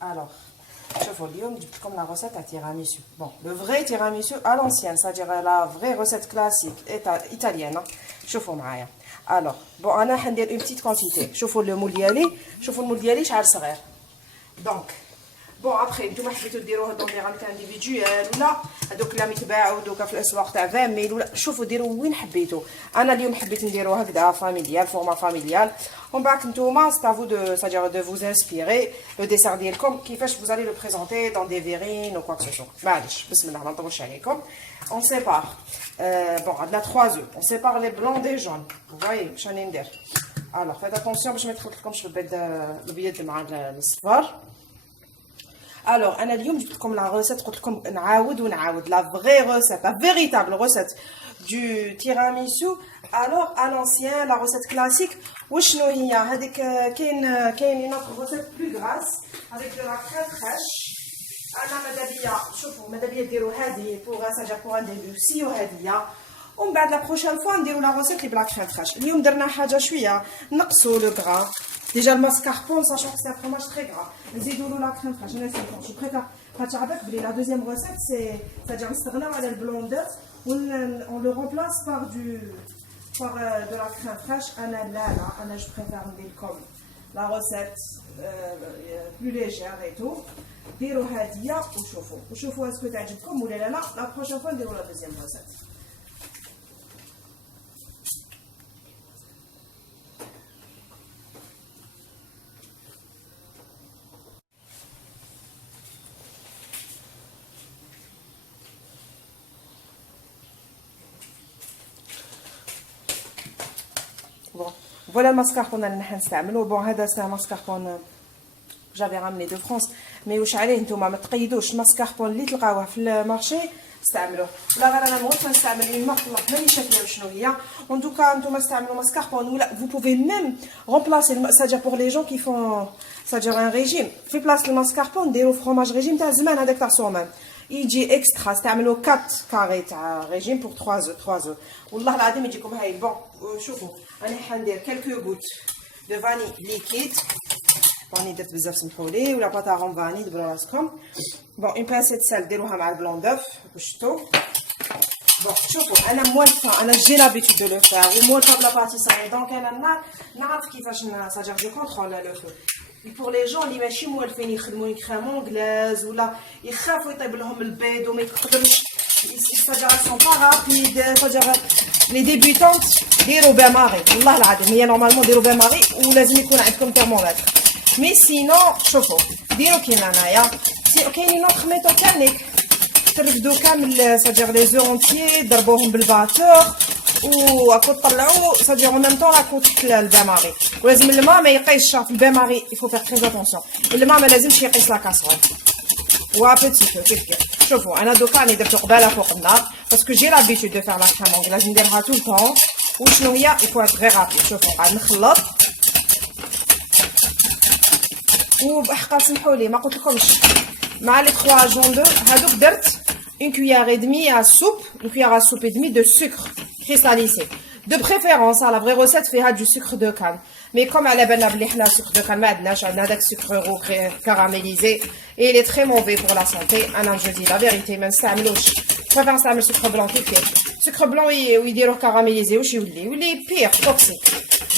Alors, شوفوا اليوم جبت لكم la recette à tiramisu. Bon, le vrai tiramisu à l'ancienne, c'est-à-dire la vraie recette classique italienne. شوفوا معايا. Alors, bon, انا حندير une petite quantité. شوفوا المول ديالي شحال صغير. Donc, bon après نتوما حبيتو ديروه دون دي غامت انديفيدوال ولا هذوك اللي يتباعوا دوكا في الاسواق تاع 20 ميل ولا شوفوا ديروا وين حبيتو. انا اليوم حبيت نديرو هكذا فاميليال فورما فاميليال. ومن بعد نتوما c'est à vous de c'est-à-dire de vous inspirer le dessert ديالكم كيفاش vous allez le présenter dans des verrines ou quoi que ce soit. معليش بسم الله ما نطولش عليكم. On sépare bon عندنا 3 œufs. On sépare les blancs des jaunes. Vous voyez واش راني ندير. Alors faites attention باش ما يدخلكمش البيض مع الصفار. Alors, أنا اليوم جبت لكم la recette قلت لكم نعاود la vraie recette, la véritable recette du tiramisu. Alors, à l'ancien, la recette classique, وشنو هي هذيك كاين une autre recette plus grasse avec de la crème fraîche. أنا مادابيا شوفوا مادابيا ديروا هذه pour un début سي وهذه. ومن بعد la prochaine fois نديروا la recette اللي بلا crème fraîche. اليوم درنا حاجة شوية نقصوا le gras. Déjà le mascarpone, sachant que c'est un fromage très gras. Les édoulos la crème fraîche, je préfère. La deuxième recette, c'est-à-dire le blanc d'œuf, on le remplace par de la crème fraîche. Je préfère comme la recette plus légère et tout. Diro hadia ou chauffe-eau. Ou chauffe-eau, est-ce que tu as dit comme ou la prochaine fois, on la deuxième recette. Bon, voilà le mascarpone اللي راح نستعملو. بون هذا سا mascarpone جافي رامني دو فرانس مي واش عليه نتوما ما تقيدوش الماسكاربون اللي تلقاوه في المارشي استعملوه. لا غير انا موت نستعمل une marque الله ماني شايفه شنو هي. en tout cas نتوما استعملوا mascarpone ولا vous pouvez même remplacer c'est-à-dire pour les gens qui font c'est-à-dire un régime في بلاصه الماسكاربون ديروا فرomage ريجيم تاع زمان هذاك تاع سومان يجي اكسترا. استعملوا 4 كاري تاع ريجيم pour 3 œufs والله العظيم يجيكم هاي. بون شوفوا انا حندير quelques gouttes de vanille liquide. فاني درت بزاف سمحولي ولا باتارون فاني دبروا راسكم. بون اون بانسي سال ديروها مع البلون دوف شفتوا. بون شوفوا انا موالفه انا جي لابيتود دو لو فار وموالفه بلا باتيسري دونك انا نعرف كيفاش ساجير جو كونترول لو فو. pour les gens اللي ماشي موالفين يخدموا كريم انجلاز ولا يخافوا يطيب لهم البيض وما يقدروش c'est-à-dire elles sont pas rapides c'est-à-dire les débutantes ديروا باماري والله العظيم هي نورمالمون ديروا باماري ولازم يكون عندكم ترمومتر. مي سينو شوفوا ديروا كيما انايا كاينين اوتر ميثود تانيك ترفدوا كامل c'est-à-dire les œufs entiers ضربوهم بالباتور وكون طلعوا c'est-à-dire en même temps راكوت الباماري. ولازم الماء ما يقيسش في الباماري il faut faire très attention. الماء ما لازمش يقيس لا كاسرول وابيتي فو كيف شوفوا انا دوكا راني درت قباله فوق النار باسكو جي لابيتود دو فار لا كريم لازم نديرها تو الطون. وشنو هي يفوا غير رابيد. شوفوا قاعد نخلط وبحقا سمحولي ما قلت لكمش مع لي 3 جون دو هذوك درت une cuillère et demie à soupe une cuillère à soupe et demie de sucre cristallisé. De préférence la vraie recette فيها du sucre de canne mais comme على بالنا بلي حنا sucre de canne ما عندناش عندنا داك sucre رو caramélisé et il est très mauvais pour la santé. انا je dis la vérité ما نستعملوش. préfère نستعمل sucre blanc كيف sucre blanc ويديروه caramélisé واش يولي pire toxique.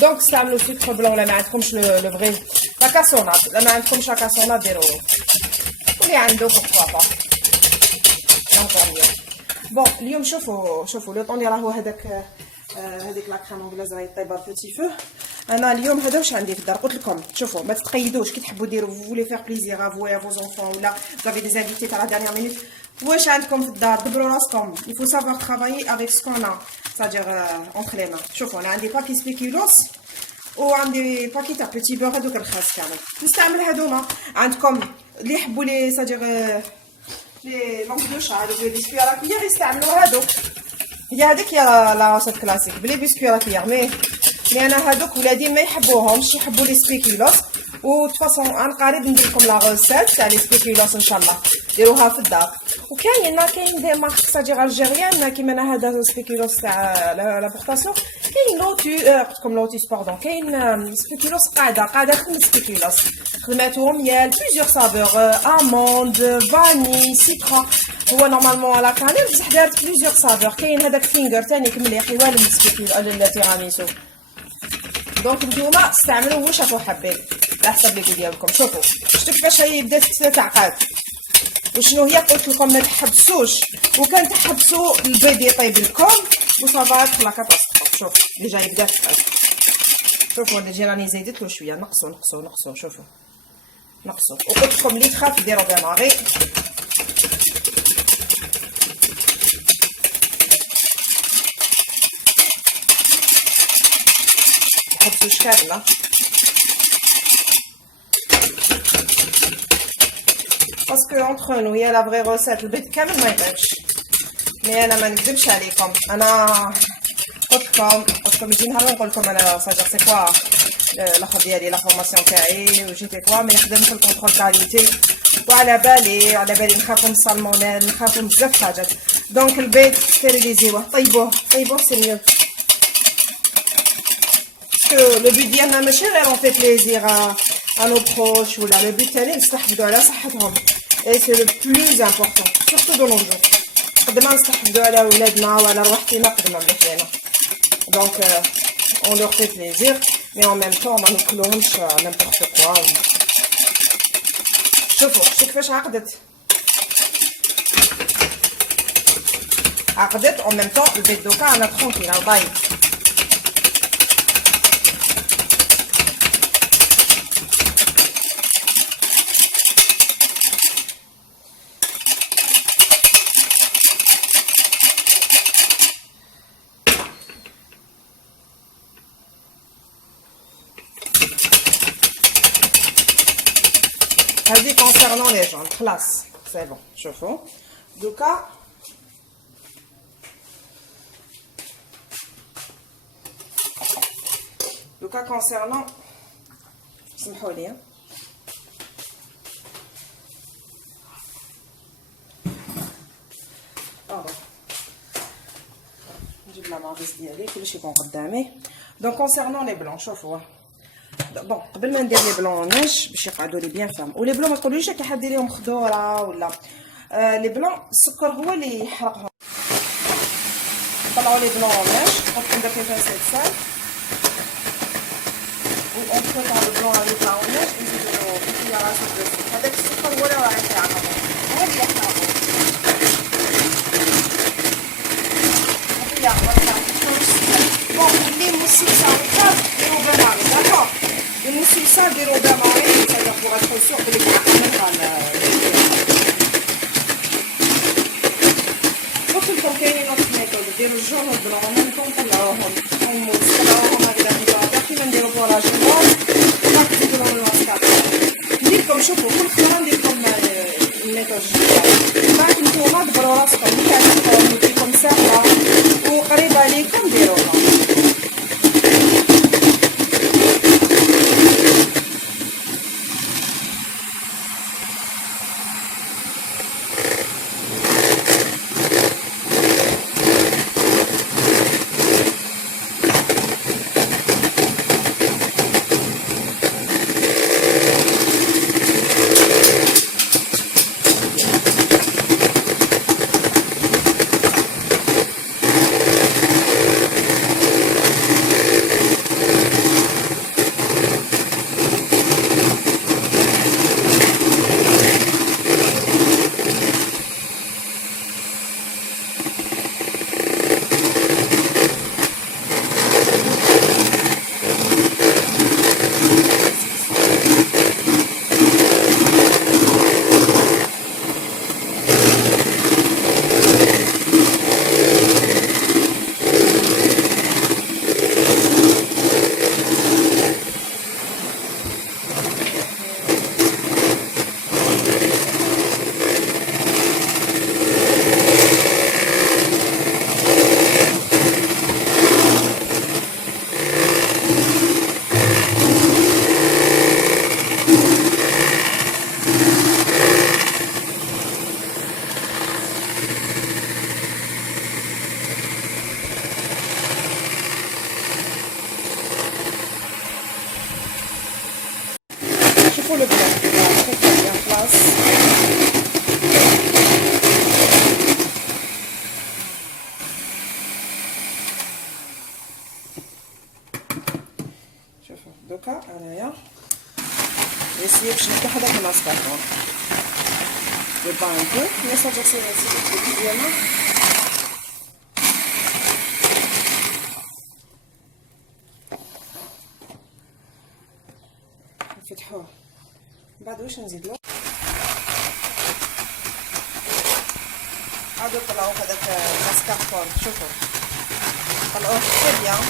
donc استعملوا sucre blanc لا ما عندكمش le vrai la cassonade لا ما عندكمش la cassonade ديروه واللي عنده pourquoi pas. بون اليوم شوفوا لو طون اللي راهو هذاك هذيك لا كريم انجلاز راهي طايبه بوتي فو. انا اليوم هذا واش عندي في الدار قلت لكم شوفوا ما تتقيدوش كي تحبوا ديروا vous voulez faire plaisir à vous et à vos enfants ولا vous avez des invités à la dernière minute واش عندكم في الدار دبروا راسكم. il faut savoir travailler avec ce qu'on a c'est-à-dire entre les mains. شوفوا انا عندي باكي سبيكيلوس وعندي باكي تاع بوتي بور هذوك الخاص كامل نستعمل هذوما. عندكم اللي يحبوا لي c'est-à-dire لي لونغ دو شا هذوك لي بيسكوي على كويير يستعملوا هذوك. هي هذيك هي لا ريسيت كلاسيك بلي بيسكوي على كويير مي انا هذوك ولادي ما يحبوهمش يحبوا لي سبيكيلوس. و تفاصون عن قريب ندير لكم لا ريسيت تاع لي سبيكيلوس ان شاء الله ديروها في الدار. وكاين دي مارك ساجير الجيريان كيما انا هذا سبيكيلوس تاع لابورطاسيون كاين قلت لكم لوتيس باردون، كاين سبيكولوس قاعده 5 سبيكولوس خدماتهم يا بليزيور سافور، اموند، فاني، سيترون. هو نورمالمون لا كانيل بصح دارت بليزيور سافور. كاين هذاك فينغر ثاني مليح يوالم السبيكول التيراميسو. دونك نتوما استعملوا واش راكم حابين على حسب لي ديالكم. شوفوا شفتوا كيفاش هي بدات تعقد، وشنو هي قلت لكم ما تحبسوش، وكان تحبسوا البيض يطيب لكم وصافا في لا كاتاستروف. شوف ديجا يبدا يتقاد. شوفوا ديجا راني زيدت له شويه، نقصوا شوفوا نقصوا. وقلت لكم اللي تخاف ديروا بماغي. تحبسوا شكالنا باسكو اونتر نو هي لا فري روسيت. البيض كامل ما يطيبش، مي انا ما نكذبش عليكم. انا قلت لكم يجي نهار نقول لكم انا ساجر سي كوا الاخر ديالي لا فورماسيون تاعي وجيتي كوا مي نخدم في الكونترول كاليتي، وعلى بالي نخاف من السالمونيل، نخاف من بزاف حاجات. دونك البيض ستيريليزيوه، طيبوه سي ميو. باسكو لو بوت ديالنا ماشي غير اون في بليزير ا نو بروش، ولا لو بوت تاني نستحفظوا على صحتهم. اي سي لو بلوز امبورطون سورتو دو نو جور. قد ما نستحفظوا على ولادنا وعلى روحتنا قد ما مليح. Donc on leur fait plaisir, mais en même temps ما ناكلوهمش n'importe quoi. شوفوا كيفاش عقدت en même temps البيض دوكا انا ترونكيل طايب. هذه concernant les jambes خلاص سي بون. شوفوا دوكا concernant سمحوا لي نجيب لا ماريس ديالي كلشي يكون قدامي. دونك concernant les blancs شوفوا بون قبل ما ندير لي بلون ناش باش يقعدوا لي بيان فام. ولي بلون ما تقولوليش كي حديريهم خضوره ولا لي بلون السكر هو اللي يحرقهم. طلعوا لي بلون ناش نحطهم داك الفانسيت سال و اون بو تاع البلون اللي طلعوا ناش نزيدو فيها راس الزيت. هذاك السكر هو اللي راه يحرقهم، هو اللي يحرقهم. بون اللي موسيسا ديرو بناني داكور. الموسيسا ديرو بناني سايغ بوغ اتر سور بلي تعقل. قلت لكم كاينين نوت ميثود ديرو الجون والبلون ميم طون طلعوهم طلعوهم هكذا بيضاء كيما نديرو بولا جوار وراك تزيدو لهم الواسكات. نديرلكم شوفوا كل خطره نديرلكم الميثود جديده. بعد نتوما دبروا راسكم اللي كتعجبكم يجيكم ساهله وقريبه ليكم ديروها. نسيي باش نفتح هذاك الماسكاربون دير با ان بو نسيت نسيي ديالنا نفتحوه من بعد واش نزيدلو عادو طلعوا هذاك الماسكاربون شوفوا طلعوه تري بيان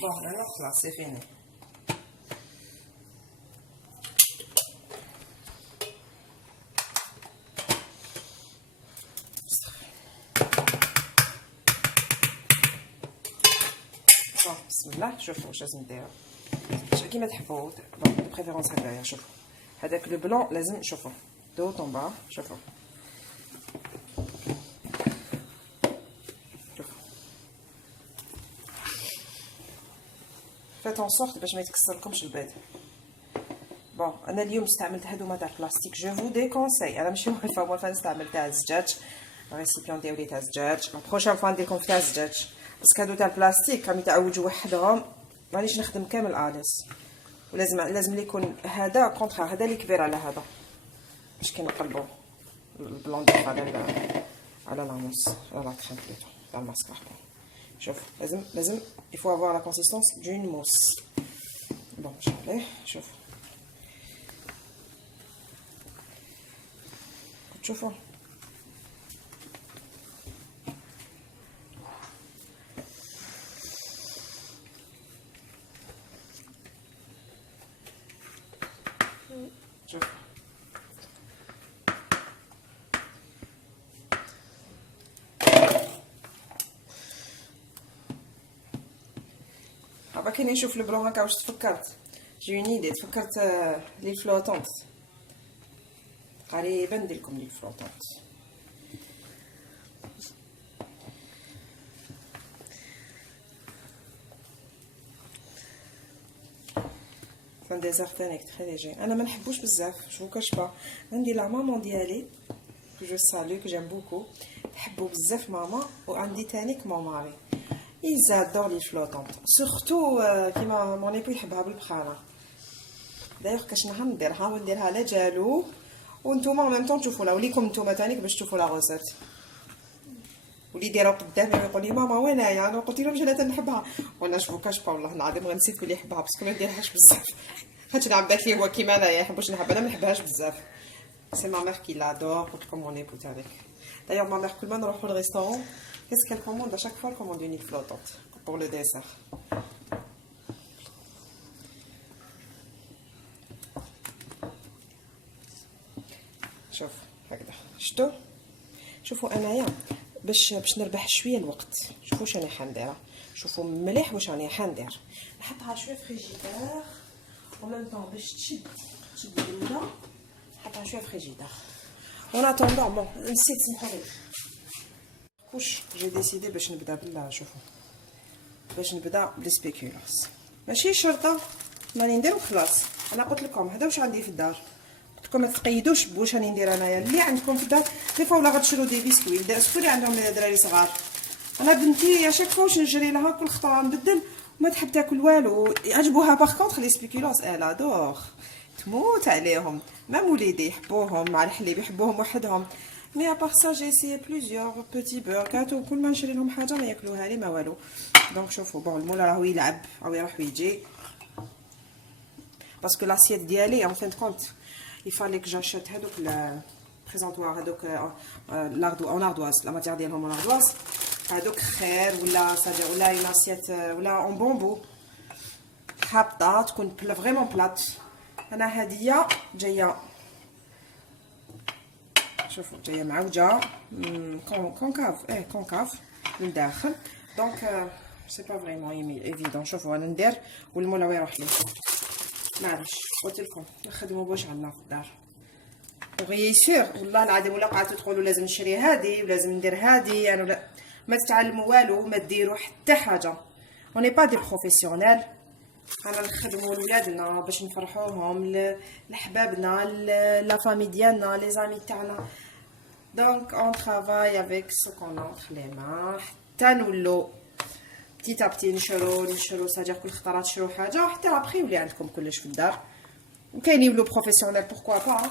Bon, alors là, c'est fini. Bon, بسم الله شوفوا واش لازم نديرو كيما تحبوا دو بريفيرونس هكايا شوفوا هذاك لو بلون لازم شوفوا دو طومبا شوفوا فات اون سورت باش ما يتكسرلكمش البيض. بون انا اليوم استعملت هادو تاع البلاستيك جو فو ديكونساي انا ماشي موالفه نستعمل تاع الزجاج ريسيبيون ديالي تاع الزجاج لا بروشين فوا ندير لكم تاع الزجاج باسكو هادو تاع البلاستيك راهم يتعوجوا وحدهم مانيش نخدم كامل اليس ولازم لي يكون هذا كونطرا هذا اللي كبير على هذا باش كي نقلبوا البلون ديال على لانوس على لا كريم بلوتو تاع الماسكاربون شوف لازم il faut avoir la consistance d'une mousse bon j'allais شوف تشوفوا شوف هابا كي نشوف البلون هكا واش تفكرت جي اون ايدي تفكرت لي فلوطونط قريبا ندير لكم لي فلوطونط فان ديزارتانيك تري ليجي انا ما نحبوش بزاف جو كاش با عندي لا ماما ديالي كو جو سالو كو جيم بوكو تحبو بزاف ماما وعندي تانيك مون ماري يزادور لي فلوطونط سورتو كيما مون ايبو يحبها بالبخانه دايوغ كاش نهار نديرها ونديرها على جالو وانتوما ميم طون تشوفوا وليكم نتوما تانيك باش تشوفوا لا غوسيت ولي يديروا قدامي ويقول لي ماما وينايا انا قلت لهم انا تنحبها وانا شبوكاش با والله العظيم غنسيت بلي يحبها باسكو ما نديرهاش بزاف خاطر عم بات لي هو كيما انايا يحبوش نحب انا ما نحبهاش بزاف سي ما مير كي لادور قلت لكم مون ايبو تاعك دايوغ ما مير كل ما نروحوا للريستورون qu'est-ce qu'elle commande à chaque fois elle commande une île flottante pour le dessert شوف هكذا شفتوا شوفوا انايا باش نربح شويه الوقت شوفوا واش راني حندير شوفوا مليح واش راني حندير نحطها شويه فريجيدير وميم طون باش تشد البروده نحطها شويه فريجيدير اون اتوندون بون نسيت سمحوا لي واش جي ديسيدي باش نبدا بالله شوفوا باش نبدا بلي سبيكولاس ماشي شرطه ماني ندير وخلاص انا قلت لكم هذا واش عندي في الدار قلت لكم ما تقيدوش بواش راني ندير انايا اللي عندكم في الدار دي فوا ولا غتشرو دي بسكويت سكو اللي عندهم دراري صغار انا بنتي شاك فوا واش نجري لها كل خطره نبدل وما تحب تاكل والو يعجبوها باغ كونطخ لي سبيكولاس الا دور تموت عليهم مام وليدي يحبوهم مع الحليب يحبوهم وحدهم مي ابار سا جي اسيي بليزيور بوتي بور كاتو كل ما نشري لهم حاجه ما ياكلوها لي ما والو دونك شوفوا بون المولا راهو يلعب او يروح ويجي باسكو لاسيت ديالي ان فين كونت يفالي كو جاشيت هذوك بريزونطوار هذوك لاردو اون اردواز لا ماتيير ديالهم اون اردواز هذوك خير ولا سادير ولا اون اسيت ولا اون بومبو حاطه تكون فريمون بلات انا هاديه جايه شوفوا جايه معوجه كونكاف كونكاف من داخل دونك سي با فريمون ايفيدون. شوفوا انا ندير والمولا وين يروح لي معليش قلت لكم نخدموا باش عندنا في الدار وغي سور والله العظيم. ولا قعدتوا تقولوا لازم نشري هادي ولازم ندير هادي انا ولا ما تتعلموا والو ما ديروا حتى حاجه. اوني با دي بروفيسيونيل انا نخدموا لولادنا باش نفرحوهم لحبابنا لا فامي ديالنا لي زامي تاعنا دونك اون ترافاي افيك سو كون اونتر لي مان حتى نولو بتيت ابتي نشرو ساجير كل خطره تشرو حاجه حتى ابخي يولي عندكم كلش في الدار. وكاين يولو بروفيسيونيل بوركوا با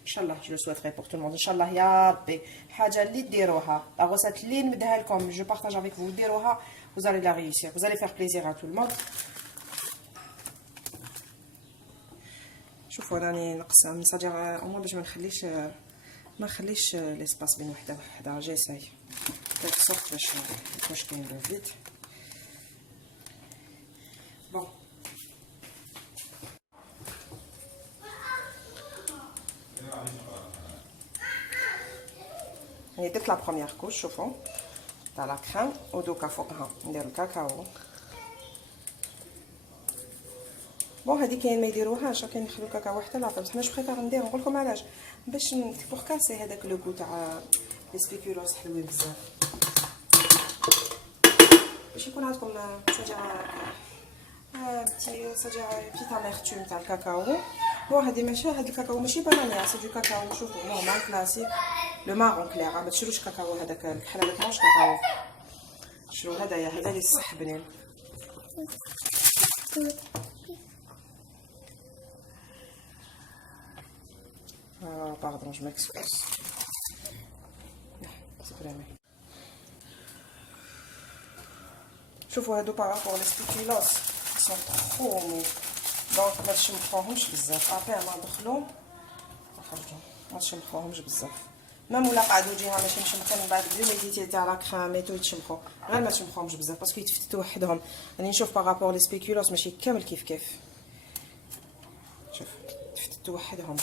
ان شاء الله. جو سويتري بور تو الموند ان شاء الله يا ربي حاجه اللي ديروها لاغوسات اللي نمدها لكم جو بارطاج افيك فو ديروها vous allez la réussir, vous allez faire plaisir à tout le monde. شوفوا راني نقسم صديق اما باش ما نخليش ليسباس بين وحده وحده جاي داك الصوت باش واش كاين لو فيد بون. يعني درت لا بروميير كوش شوفوا تاع لا كريم ودوكا فوقها نديرو الكاكاو. بون هادي كاين ما يديروهاش كاين يخليو الكاكاو حتى لاطا بصح انا جو بريفير ندير نقول لكم علاش باش بور كاسي هذاك لو غو تاع لي سبيكولوس حلوين بزاف باش يكون عندكم ساجا بتيت اميرتوم تاع الكاكاو. بون هادي ماشي هاد الكاكاو ماشي بانانيا سي دو كاكاو شوفوا نورمال كلاسيك لو مارون كلير. ما تشروش كاكاو هذاك الكحل هذاك ماهوش كاكاو شرو هدايا هذا اللي صح بنين. باردون جو ماكسكوز سبريمي. شوفوا هادو بارابور لي سبيكيلوس سون ترو مو دونك ما تشمخوهمش بزاف ابي ما ندخلو نخرجو ما تشمخوهمش بزاف ميم ولا قعدوا جيها ماشي مشمخين من بعد لوميديتي تاع لا كريم يتشمخوا غير ما تشمخوهمش بزاف باسكو يتفتتوا وحدهم. راني نشوف بارابور لي سبيكولوس ماشي كامل كيف شوف تفتتوا وحدهم